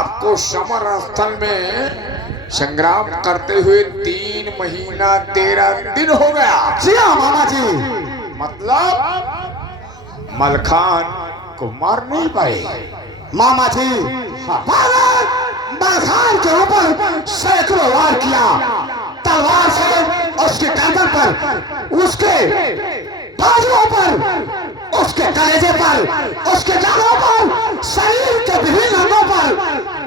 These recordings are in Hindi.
आपको समर स्थल में संग्राम करते हुए 3 महीना 13 दिन हो गया। जी हाँ मामा जी। मतलब मलखान को मार नहीं पाए मामा जी। मलखान के ऊपर सैकड़ों वार किया तलवार से, उसके गर्दन पर, उसके बाजुओं पर, उसके कलेजे पर, उसके जांघों पर, शरीर के विभिन्न अंगों पर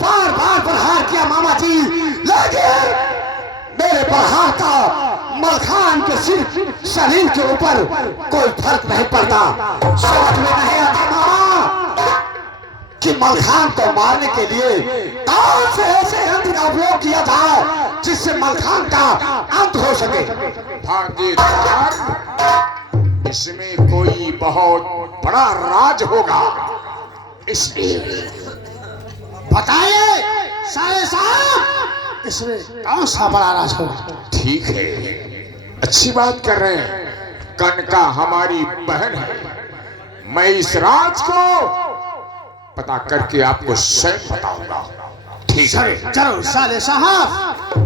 बार बार प्रहार किया मामा जी, लेकिन मेरे प्रहार का मलखान के सिर शरीर के ऊपर कोई फर्क नहीं पड़ता। समझ में नहीं आता मामा कि मलखान को मारने के लिए कौन से ऐसे यंत्र का उपयोग किया जाए जिससे मलखान का अंत हो सके। भागीदार, इसमें कोई बहुत बड़ा राज होगा, इसलिए बताइए सारे साहब, इसमें कौन सा बड़ा राज होगा। ठीक है, अच्छी बात कर रहे हैं। कनका हमारी बहन है, मैं इस राज को पता करके आपको स्वयं बताऊंगा। ठीक है, चलो साले साहब,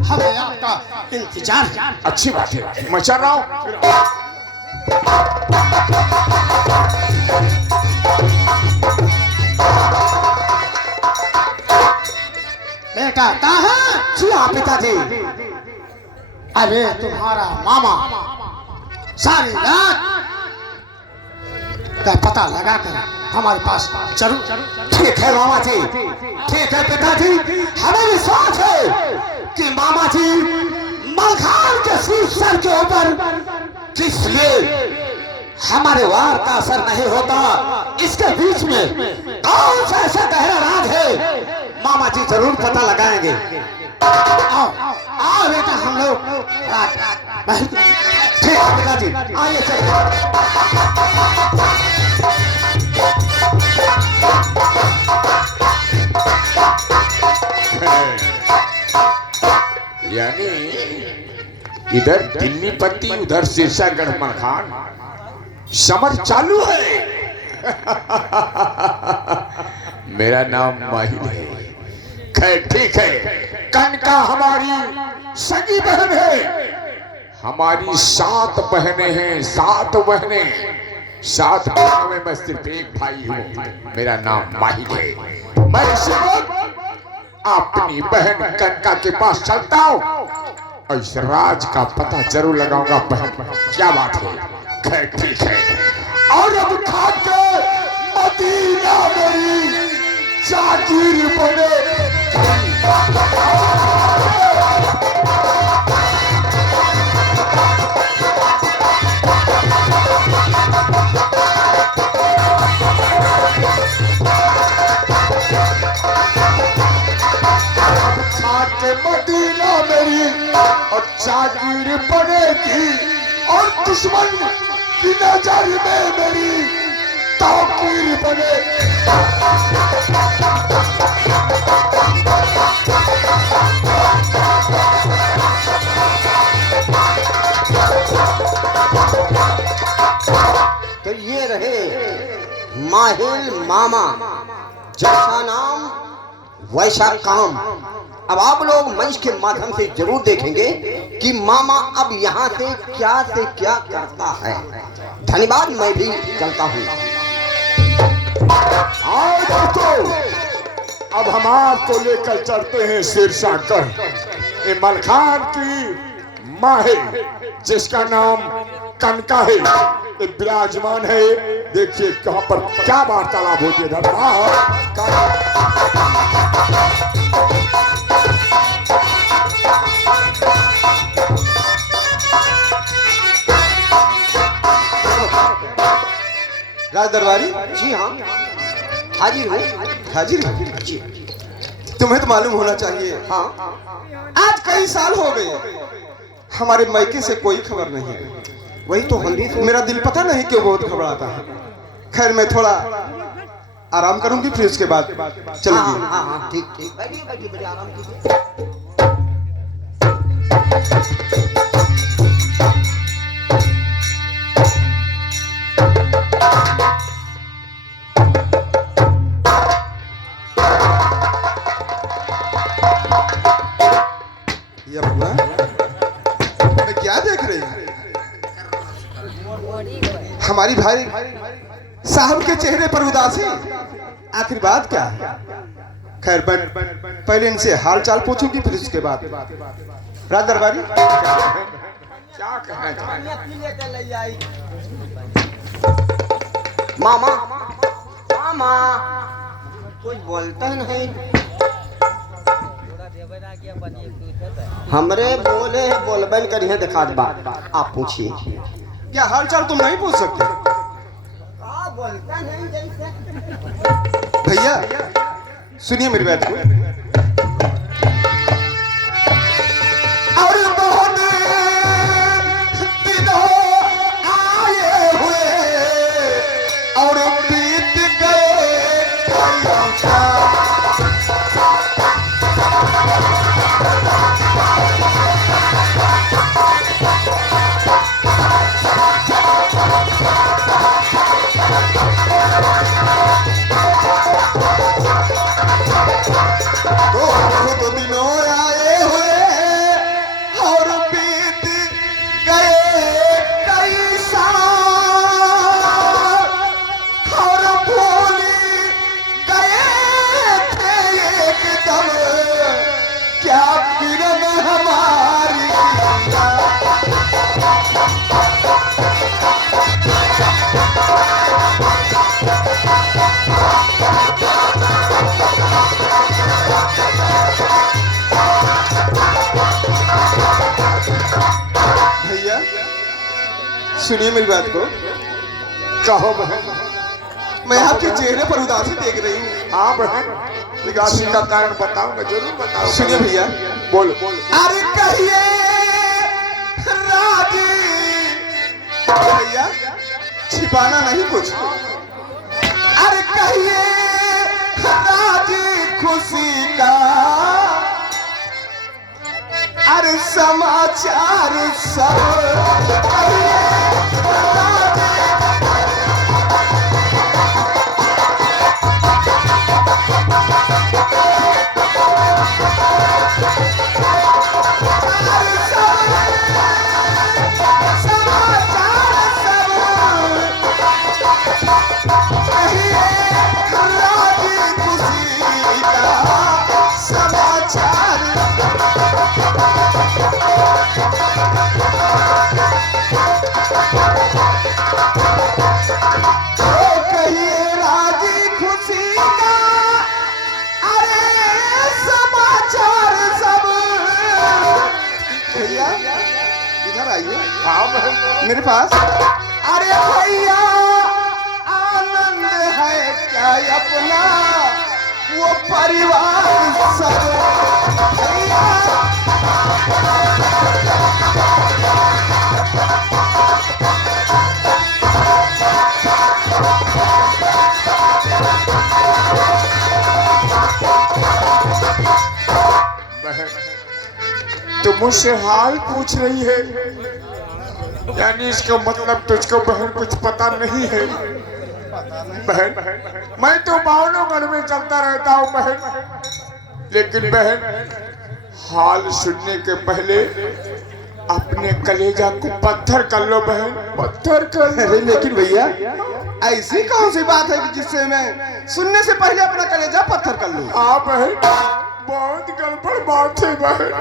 हमें आपका इंतजार है। अच्छी बात है, मैं चल रहा हूँ। बेटा कहाँ? जी हाँ पिताजी। अरे तुम्हारा मामा सारी रात का पता लगाकर हमारे पास जरूर। ठीक है मामा जी, ठीक है पिताजी, हमें विश्वास है कि मामा जी मलखान के सर के ऊपर किसलिए हमारे वार का असर नहीं होता। इसके बीच में कौन सा ऐसा गहरा राज है, मामा जी जरूर पता लगाएंगे। आओ आओ बेटा, हम लोग ठीक है पिताजी, आइए चलिए। यानी इधर दिल्ली पत्ती, उधर शीर्षागढ़ मलखान, समर चालू है। मेरा नाम माहिर है। खैर ठीक है, कनका हमारी सगी बहन है। हमारी 7 बहनें हैं, 7 बहनें। 7 बहनों में मैं सिर्फ एक भाई हूँ, मेरा नाम माहिर है। मैं इसी वक्त अपनी बहन कनका के पास चलता हूँ और इस राज का पता जरूर लगाऊंगा। बहन क्या बात है। खैर ठीक है, और अब खा के मदीना मेरी जागीर बने। मदीना मेरी और जागीर बनेगी, और दुश्मन की नजर में मेरी ताकीर बने। तो ये रहे माहिर मामा, जैसा नाम वैसा काम। अब आप लोग मंच के माध्यम से जरूर देखेंगे कि मामा अब यहाँ से क्या करता है। धन्यवाद, मैं भी चलता हूँ। अब हम आपको लेकर चलते हैं शीर्षागढ़। ये मलखान की माँ है जिसका नाम कनका है, ये विराजमान है। देखिए कहाँ पर क्या वार्तालाप होती है। राज दरबारी। जी हाँ, हाजिर हूँ। हाजिर हूँ जी। तुम्हें तो मालूम होना चाहिए। हाँ, आज कई साल हो गए हमारे मायके से कोई खबर नहीं। वही तो हम भी, मेरा दिल पता नहीं क्यों बहुत घबराता है। खैर मैं थोड़ा आराम करूंगी, फिर उसके बाद चलूंगी। हाँ हाँ ठीक ठीक, बैठिए बैठिए, बड़े आराम कीजिए। भैया बुआ मैं क्या देख रही हूँ? हमारी भाई साहब के चेहरे पर उदासी, आखिर बात क्या है? खैर पहले इनसे हाल चाल पूछूंगी, फिर उसके बाद राज दरबारी क्या कहना चाहते मामा मामा कुछ बोलता नहीं। हमरे बोले बोलबन करिए दिखा दे बात, आप पूछिए। क्या हाल चाल तुम नहीं पूछ सकते? बोलता नहीं जैसे। भैया सुनिए मेरी बात को। और बहुत दिनों आए हुए और बीत गए बहुत दिनों आए हुए और बीत गए कई साल और भूल गए थे एकदम क्या किरण हमारी। भैया सुनिए मेरी बात को। कहो बहन। मैं आपके चेहरे पर उदासी देख रही हूँ। हाँ बहन, उदासी का कारण बताऊंगा, जरूर बताऊंगा। सुनिए भैया। बोलो बोलो। अरे कहिए राजी भैया छिपाना नहीं कुछ। अरे कहिए राजी खुशी का अरे समाचार सब कहिए राजी। भैया इधर आइए हाँ बहन। मेरे पास। अरे भैया आनंद है क्या अपना वो परिवार सब भैया। बहन तो मुझसे हाल पूछ रही है, यानी इसका मतलब तुझको बहन कुछ पता नहीं है। बहन मैं तो बावनोगढ़ में चलता रहता हूँ बहन, लेकिन बहन हाल सुनने के पहले अपने कलेजा को पत्थर कर लो बहन, पत्थर कर लो। अरे लेकिन भैया ऐसी कौन सी बात है कि जिससे मैं सुनने से पहले अपना कलेजा पत्थर कर लूं? हाँ बहन, बहुत गड़बड़ बात है बहन।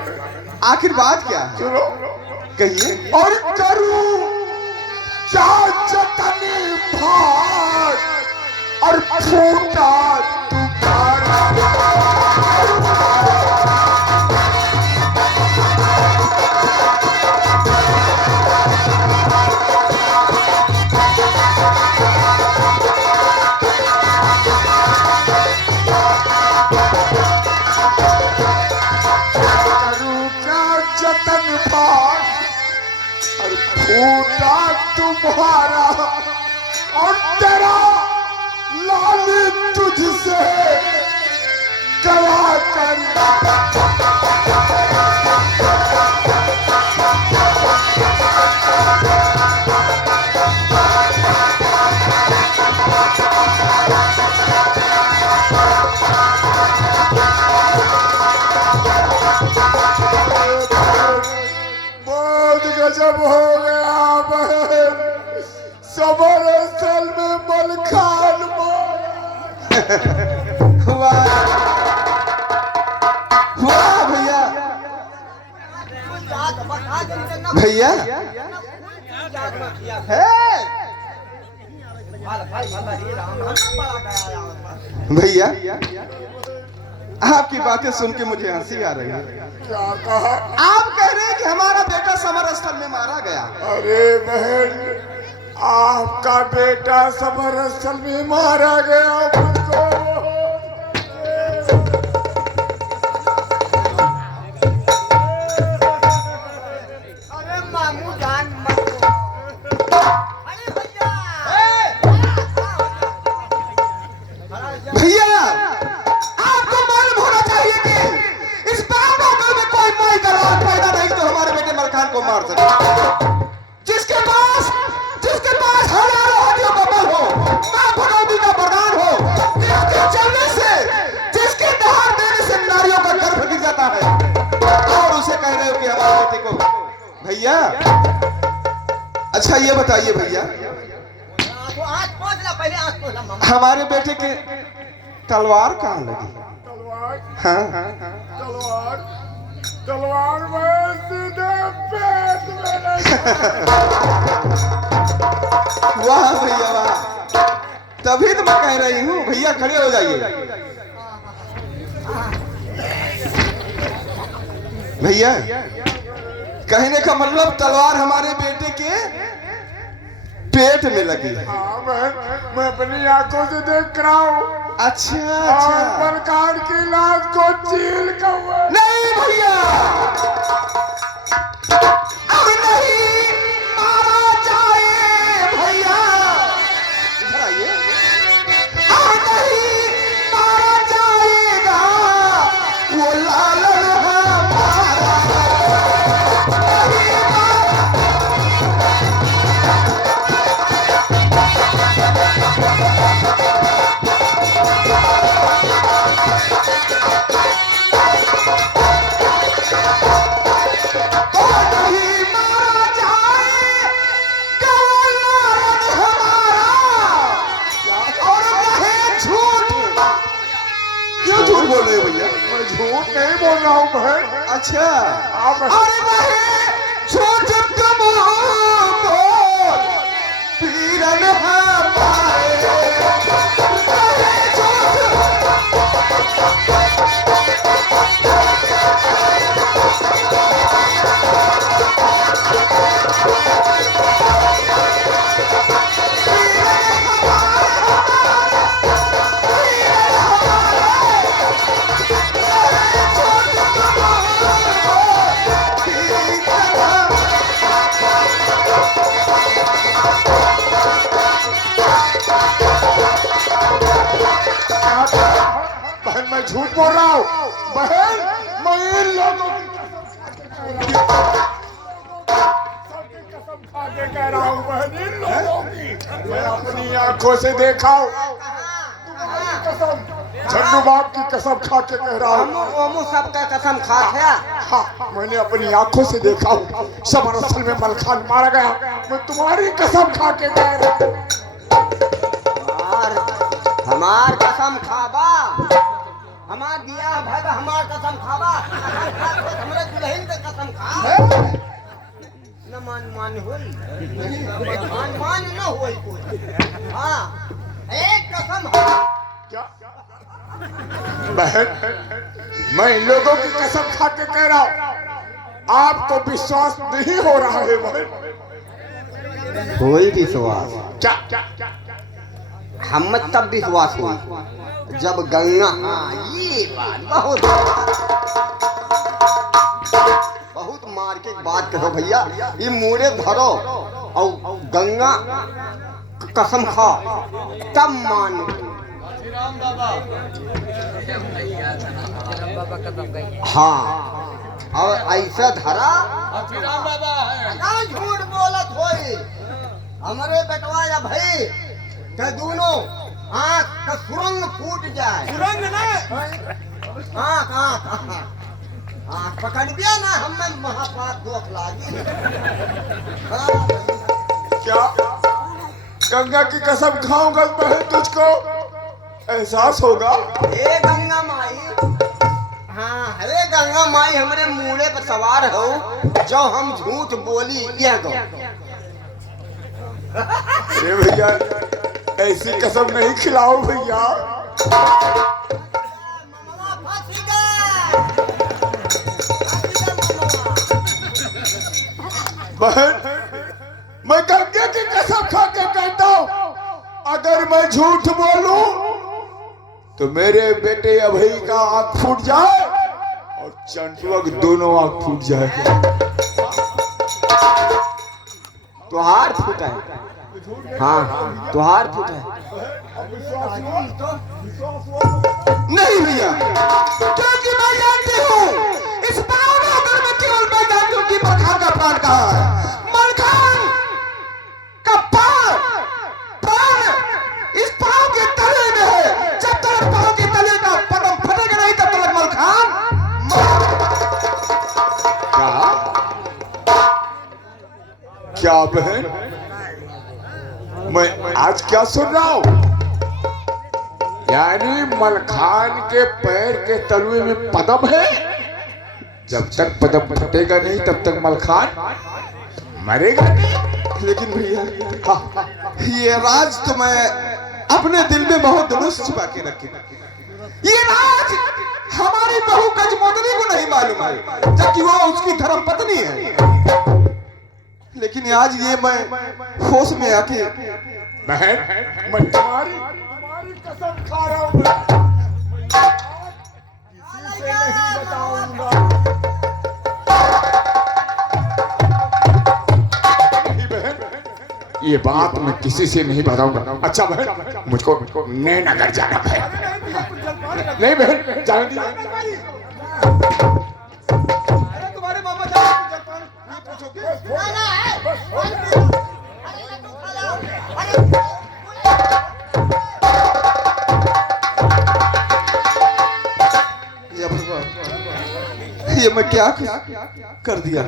आखिर बात क्या है? सुनो कहिए। और करूं क्या जतन भाग और फूटा तुम्हारा। करूं क्या जतन भाग और फूटा तुम्हारा, और तेरा लाल तुझसे गवा कर। गजब हो गया बहन, समर असल में मलखान वाह वाह भैया भैया भैया आपकी बातें सुन के मुझे हंसी आ रही है। क्या कहा? आप कह रहे हैं कि हमारा बेटा समर स्थल में मारा गया। अरे बहन, आपका बेटा समर स्थल में मारा गया मुझको। अरे मामू जान भैया आपको मालूम होना चाहिए कि इस बाबा में कोई माई का लाल पैदा नहीं तो हमारे बेटे मलखान को मार सके। जिसके पास हजारों हड्डियों का बल हो, मां भगवती का वरदान हो, जिसके चलने से, जिसके दहाड़ देने से नारियों का गर्भ गिर जाता है, और उसे कह रहे हो कि हमारे बेटे को। भैया अच्छा ये बताइए भैया, हमारे बेटे के तलवार कहाँ लगी? तलवार? हाँ तलवार? तलवार में सीधे पेट में लगी। वाह भैया वाह, तभी तो मैं कह रही हूँ। भैया खड़े हो जाइए। भैया कहने का मतलब तलवार हमारे बेटे के पेट में लगी है। हाँ बहन, मैं अपनी आंखों से देख रहा हूँ। अच्छा और अच्छा। मलखान की लाश को चील कर नहीं भैया, अब नहीं मारा जाए भैया। इधर आइए। अब नहीं मारा जाएगा वो लालन हमारा। बोल रहे हो भैया? मैं झूठ नहीं बोल रहा हूँ बहन। अच्छा आप अरे नहीं झूठ तुम को पीरन हमारे बहन, मैं झूठ बोल रहा हूँ बहन। मैं इन लोगों की कसम खा के कह रहा हूँ बहन, इन लोगों की मैं अपनी आंखों से देखा हूँ। कसम, झंडू बाप की कसम खा के कह रहा हूँ। सबका कसम खा गया। हाँ, मैंने अपनी आंखों से देखा हूँ। समर स्थल में मलखान मारा गया। मैं तुम्हारी कसम खा के कह रहा हूँ। हमार कसम खाबा, हमार दिया भाई हमार कसम खाबा, हमरे दुल्हन के कसम खा। न मान होई, मान न होई कोई। हाँ, एक कसम क्या बहन, मैं इन लोगों की कसम खा के कह रहा हूँ। आपको विश्वास नहीं हो रहा है बहन? कोई विश्वास क्या क्या क्या? हम तब विश्वास हुई जब गंगा। हाँ, ये बात बहुत मार के बात कहो भैया। ये मोरे धरो और गंगा कसम खा तब मान। हाँ, और ऐसा धरा झूठ बोलत होई हमारे बेटवा या भाई के दोनों आँख का सुरंग फूट जाए। सुरंग ना आँख आँख पकड़ दिया ना हमें महापात दुख लागी। हाँ, क्या गंगा की कसम खाऊंगा बहन, तुझको एहसास होगा। हे गंगा माई, हाँ अरे गंगा माई हमारे मूड़े पर सवार हो जो हम झूठ बोली यह गो। अरे भैया ऐसी कसम नहीं खिलाओ भैया। बहन मैं गंगे की कसम खा के कहता हूं, अगर मैं झूठ बोलूं तो मेरे बेटे अभय का आंख फूट जाए और चंटुआ के दोनों आंख फूट जाए। तुहार फूटा है, हाँ तुहार फूटा है। नहीं भैया, क्योंकि मैं जानती हूँ इस पाव में अगर मैं केवल मैं जानती हूँ कि मलखान का प्राण कहाँ है। मलखान का प्राण इस पाव के तले में है। जब तक पाव के तले का पदम फटेगा नहीं तब तक मलखान क्या बहन मैं आज क्या सुन रहा हूं? यानी मलखान के पैर के तलवे में पदम है। जब तक पदम फटेगा नहीं तब तक मलखान मरेगा नहीं। लेकिन भैया ये राज तो मैं अपने दिल में बहुत दुरुस्त छुपा के रखी। ये राज हमारी बहू गजमोदनी को नहीं मालूम है, जबकि वो उसकी धर्म पत्नी है। लेकिन आज ये मैं होश में आके बहन मैं तुम्हारी कसम खा रहा हूं, किसी से नहीं बताऊंगा। नहीं बहन ये बात मैं किसी से नहीं बताऊंगा। अच्छा बहन मुझको नैनागढ़ जाना है। नहीं बहन जाने दीजिए। तुम्हारे मामा ये पूछोगे ये मैं क्या कर दिया।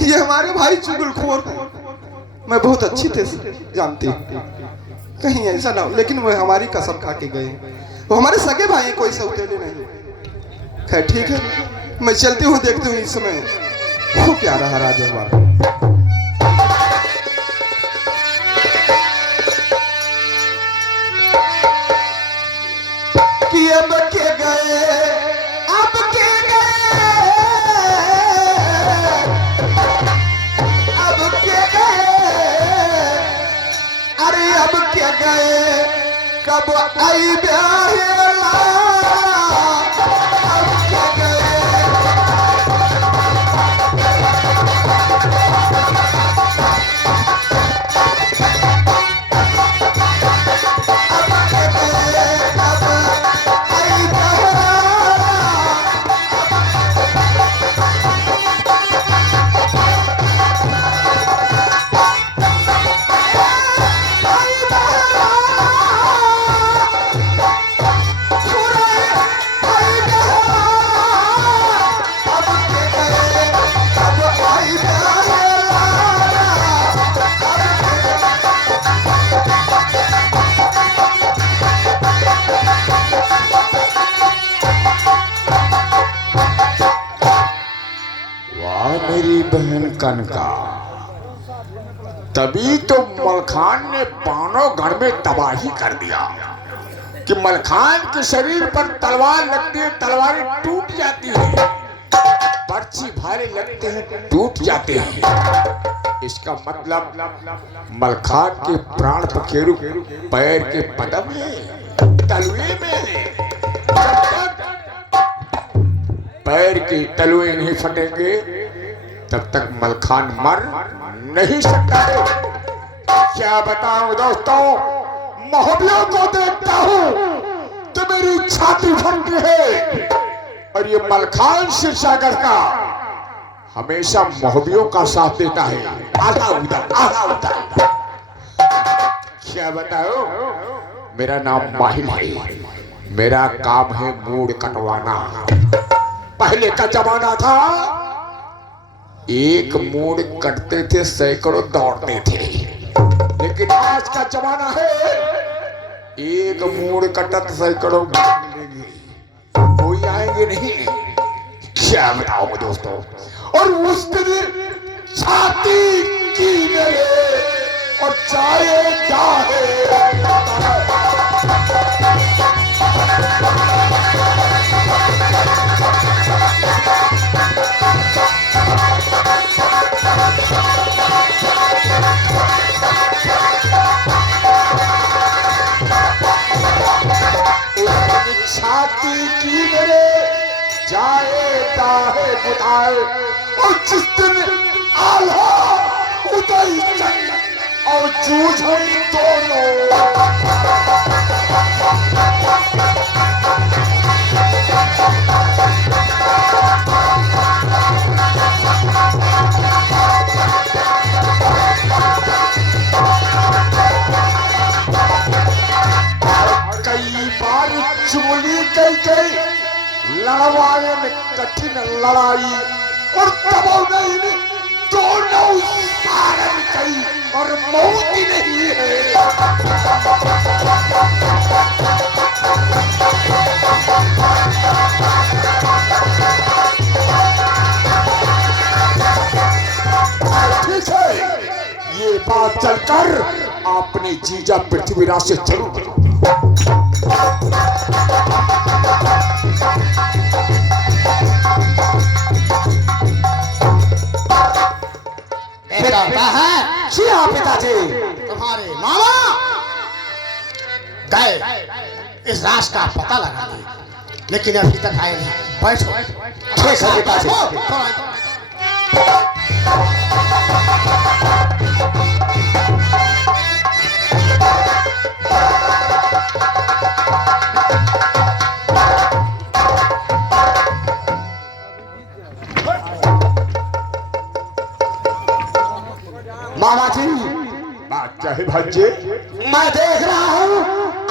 ये हमारे भाई चुगलखोर हैं, मैं बहुत अच्छी तरह जानती हूँ, कहीं ऐसा ना हो। लेकिन वो हमारी कसम खा के गए, वो हमारे सगे भाई कोई सौतेले नहीं। खैर ठीक है, मैं चलती हूँ, देखती हूँ इस समय वो क्या रहा राजा। कि अब के गए, अब के गए, अब के गए, अरे अब के गए, कब आई ब्याहेला, अब के गए। मेरी बहन कनका, तभी तो मलखान ने बानों गढ़ में तबाही कर दिया कि मलखान के शरीर पर तलवार लगती है, तलवारें टूट जाती है, बर्छी भाले लगते हैं टूट जाते हैं। इसका मतलब मलखान के प्राण पखेरु पैर के पदम है, तलवे में है। पैर के तलवे नहीं फटेंगे तब तक मलखान मर नहीं सकता है। क्या बताऊं दोस्तों, महोदयों को देखता हूं तो मेरी छाती फटती है। और ये मलखान शिरसागर का हमेशा महोदयों का साथ देता है, आधा उधर आधा उधर। क्या बताओ, मेरा नाम माहिल है, मेरा काम है मूड कटवाना। पहले का जमाना था, एक मोड़ कटते थे सैकड़ों दौड़ते थे, लेकिन आज का जमाना है एक मोड़ कटत सैकड़ों मिलेंगे, कोई आएंगे नहीं। क्या बताओ दोस्तों। और उस दिन छाती की मेरे और जाए छाती की मेरे जाएगा है बुधाए। और जिस दिन आल्हा उदय चंद और जूझन दोनों कई बार चोली कई लड़वाए में कठिन लड़ाई और तब नहीं दोनों सारन कई और मौत नहीं है। ठीक है, ये बात चलकर आपने जीजा पृथ्वीराज से जरूर क्या है? जी हाँ पिताजी। तुम्हारे मामा गए इस राज का पता लगाने, लेकिन अभी तक आए नहीं। बैठो। ठीक है पिताजी। मामा जी, बात क्या है भांजे? मैं देख रहा हूँ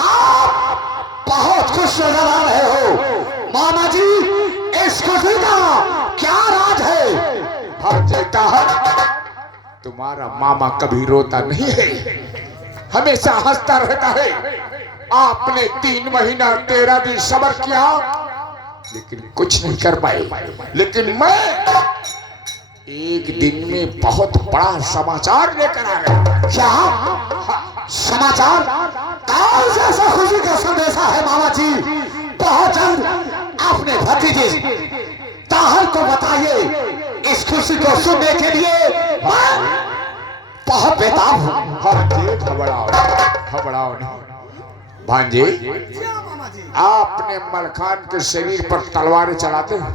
आप बहुत खुश नजर आ रहे हो। मामा जी, इस खुशी का क्या राज है? भांजे कहा तुम्हारा मामा कभी रोता नहीं है, हमेशा हंसता रहता है। आपने 3 महीना 13 दिन सब्र किया, लेकिन कुछ नहीं कर पाए। लेकिन मैं एक दिन में बहुत बड़ा समाचार लेकर आ गया। क्या समाचार? कौन सा ऐसा खुशी का संदेशा है मामा जी? बहुत जल्द अपने भतीजे ताहर को बताइए। इस खुशी को सुनने के लिए मैं बहुत बेताब हूँ। भांजे घबराओ नहीं। भांजे, आपने मलखान के शरीर पर तलवारें चलाते हो?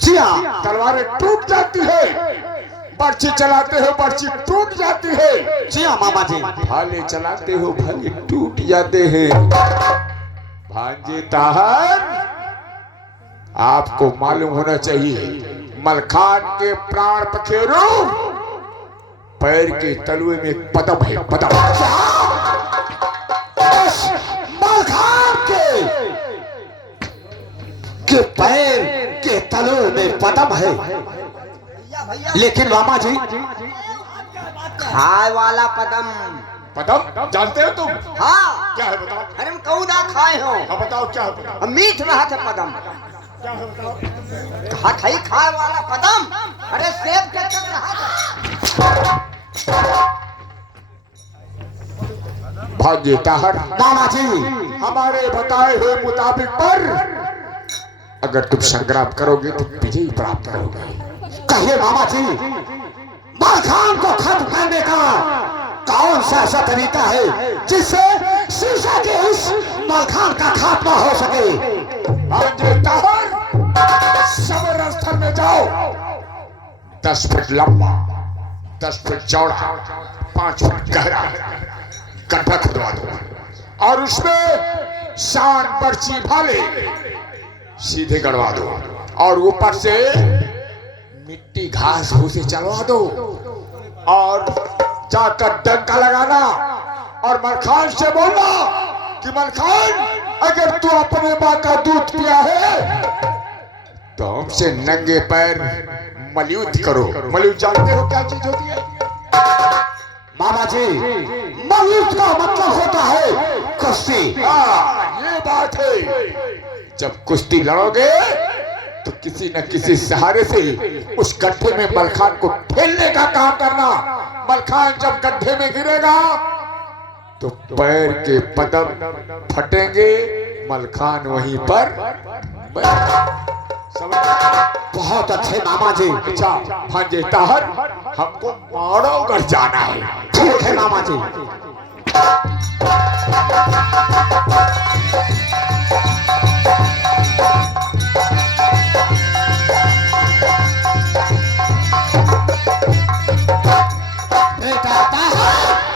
जी हाँ। तलवारें टूट जाती है, बर्छी चलाते हो बर्छी टूट जाती है। जी हाँ मामा जी। भाले चलाते हो भाले टूट जाते हैं। भांजे ताहर, आपको मालूम होना चाहिए, मलखान के प्राण पखेरु पैर के तलुए में एक पदम है। पदम मलखान के पैर के तलुए में पदम है। लेकिन मामा जी, खाए वाला पदम। पदम जानते हो तुम? हाँ, क्या है बताओ? अरे हम कौदा खाए हो। हाँ बताओ क्या है बताओ? हम मीठ रहा था पदम। क्या है बताओ? खाई खाए वाला पदम। अरे सेब के चल रहा था। भाग्य ताहर, मामा जी, हमारे बताए हुए मुताबिक पर अगर तुम संग्राम करोगे तो विजय प्राप्त करोगे। कहिए मामा जी, मलखान को खत्म करने का कौन सा ऐसा तरीका है जिससे शीशा के इस मलखान का खात्मा हो सके? भाग्य ताहर, समर स्थल में जाओ, 10 फीट लंबा, 10 फीट चौड़ा, 5 फीट गहरा गड्ढा खुदवा दो और उसमें शान पर्ची भाले सीधे गड़वा दो और ऊपर से मिट्टी घास भूसे चलवा दो और जाकर डंका लगाना और मलखान से बोलना कि मलखान, अगर तू अपने माँ का दूध पिया है तो तो हमसे नंगे पैर मलयुद्ध करो। मलयुद्ध जानते हो क्या चीज होती है? मामा जी, मलयुद्ध का मतलब होता है कुश्ती। हाँ, ये बात है। जब कुश्ती लड़ोगे तो किसी न किसी सहारे से उस गड्ढे में मलखान को ठेलने का काम करना। मलखान जब गड्ढे में गिरेगा तो पैर के पदम फटेंगे, मलखान वहीं पर बहुत अच्छे मामा जी। अच्छा भांजे ताहर, हमको माड़ोगढ़ जाना है। ठीक है मामा जी।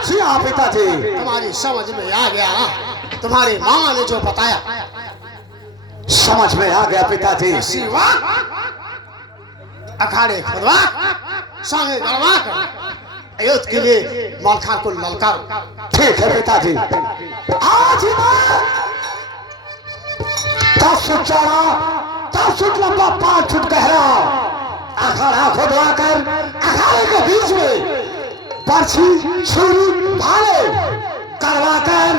जी हाँ पिताजी। तुम्हारी समझ में आ गया ना, तुम्हारे मामा ने जो बताया। समझ में आ गया पिताजी। सिवा अखाड़े खुदवा संगे गड़वा कर युद्ध के लिए मलखान को ललकारो। ठीक है पिताजी। आज ही मैं 10 फुट चौड़ा, 10 फुट लंबा, 5 फुट गहरा अखाड़ा खुदवा कर अखाड़े के बीच में पर्ची, छुरी, भाले करवा कर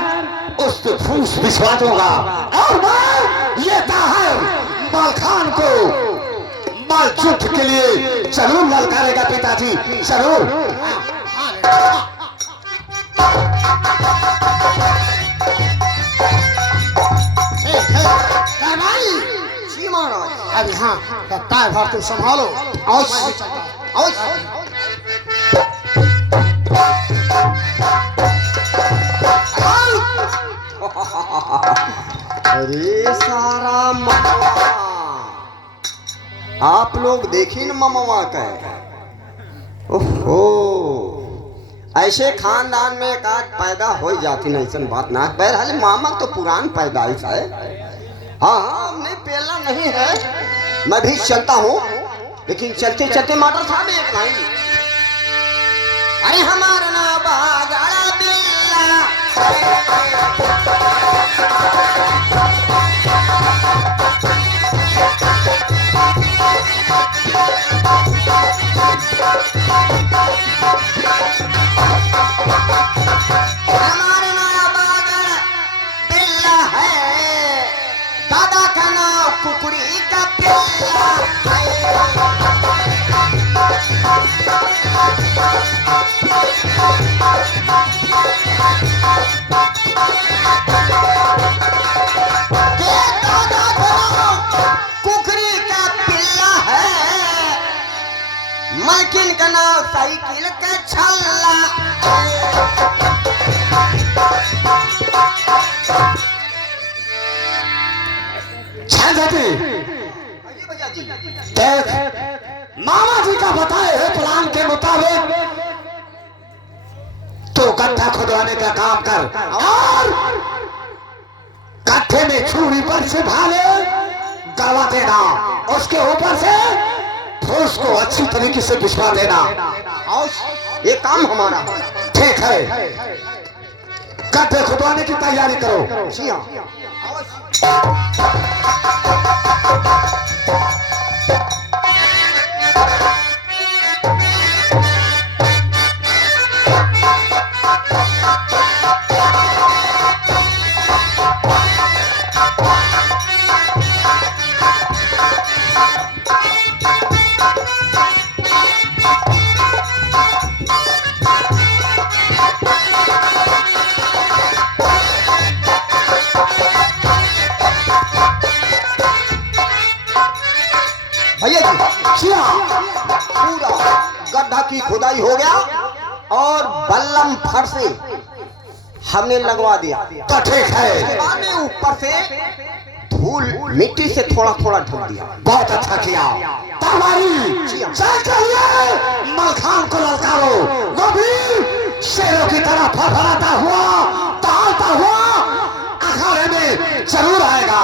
उस पे फूस बिछवा दूंगा और मैं ये ताहर मलखान को मलयुद्ध के लिए जरूर ललकारेगा पिताजी, जरूर। अभी हाँ टाइम भर तुम संभालो। अरे सारा मामा, आप लोग देखिए न मामा का। ओहो, ऐसे खानदान में एक आज पैदा हो जाती नहीं, ऐसा बात ना। बहरहाल मामा तो पुरान पैदाइश है। हाँ हाँ, हमने पहला नहीं है, मैं भी चलता हूँ। लेकिन चलते चलते मास्टर साहब एक लाइन, अरे हमारा ना बागड़ा बिल्ला हमारा ना बागड़ा बिल्ला है, दादा का नाम कुकड़ी का पिल्ला कुकरी का पिल्ला है, मलकिन का नाम साइकिल का छल्ला। देख, मामा जी का बताए हुए प्लान के मुताबिक तो गड्ढा खुदवाने का काम कर और गड्ढे में छुरी पर से भाले गड़वा देना, उसके ऊपर से फूस को अच्छी तरीके से बिछवा देना। और ये काम हमारा। ठीक है, गड्ढे खुदवाने की तैयारी करो। जी हाँ। भैया जी, पूरा गड्ढा की खुदाई हो गया और बल्लम फर से हमने लगवा दिया। तो ठीक है, हमने ऊपर से धूल मिट्टी से थोड़ा थोड़ा ढक दिया। बहुत अच्छा किया। तलवारी चल चलिए, मलखान को ललकारो, वो भी शेरों की तरह फड़फड़ाता हुआ, दौड़ता हुआ अखाड़े में जरूर आएगा।